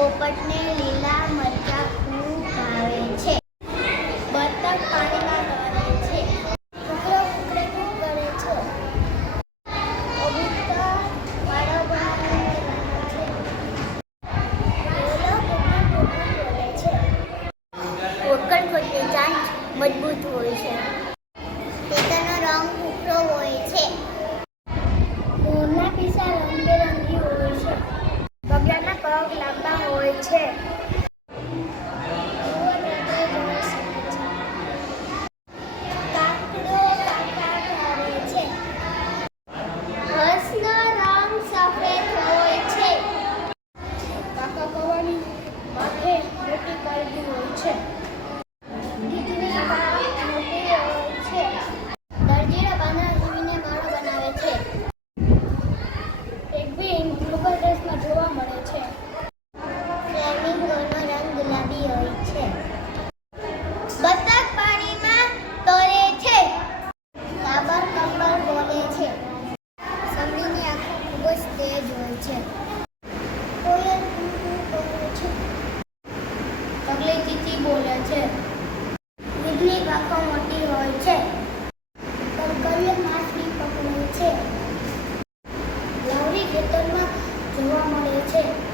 પોપટને લીલા મરચાં ખૂબ ભાવે છે. બતક પાણીમાં તરે છે. કુકરો કુકરે ખૂબ કરે છે. રહે મજબૂત હોય છે. તેનો રંગ ભૂખરો હોય છે. મોરના પીસા રંગબેરંગી હોય છે. બગલાના પગ લાંબા હોય છે છે. બતક પાણીમાં તરે છે. કાબર કંબર બોલે છે. સમરીની આંખો ખૂબ જ તેજ હોય છે. કોયલ બોલે છે. પગલે ચીચી બોલે છે. વીજળી આંખો મોટી હોય છે. કરકરીઓ માછલી પકડે છે. લાવરી ખેતરમાં જોવા મળે છે.